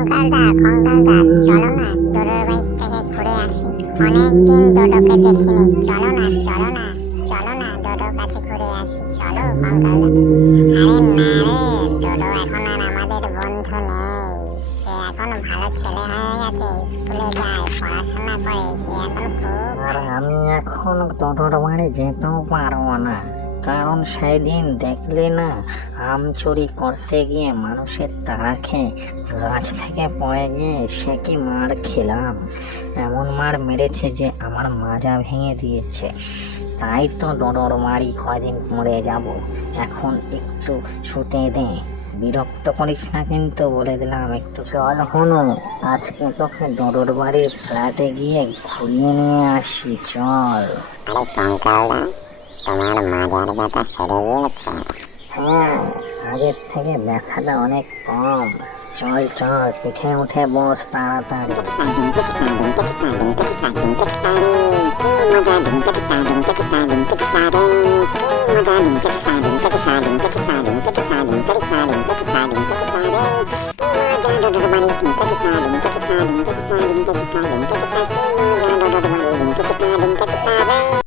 কঙ্কালদা কঙ্কালদা চলো না। বাড়ি থেকে ঘুরে আসি অনেকদিন দোদোকে দেখিনি চলো না চলো না চলো না ডোডোর কাছে ঘুরে আসি চলো কঙ্কালদা আরে না রে দোদো এখন আর আমাদের বন্ধু নেই। এখন ভালো ছেলে হয়ে গেছে, স্কুলে যায়, পড়াশোনা করে সে এখন আর আমি এখন তোর বাড়ি যেতেও পারব না। কারণ সেদিন দেখলে না, আম চুরি করতে গিয়ে মানুষের তাড়া খেয়ে গাছ থেকে পড়ে গিয়ে সে কি মার খেলাম? এমন মার মেরেছে যে আমার মাজা ভেঙে দিয়েছে। তাই তো ডোডোর বাড়ি কদিন পরে যাব, এখন একটু ছুটে দে। বিরক্ত করিস না কিন্তু বলে দিলাম একটু চল হনু আজকে তোকে ডোডোর বাড়ির ফ্ল্যাটে গিয়ে ঘুরিয়ে নিয়ে আসি চল আরে কঙ্কালদা তোমার মাজার ব্যথা সেরে গিয়েছে হ্যাঁ আগের থেকে ব্যথাটা অনেক কম চল চল পিঠে উঠে বস তাড়াতাড়ি 見たことある見たことある。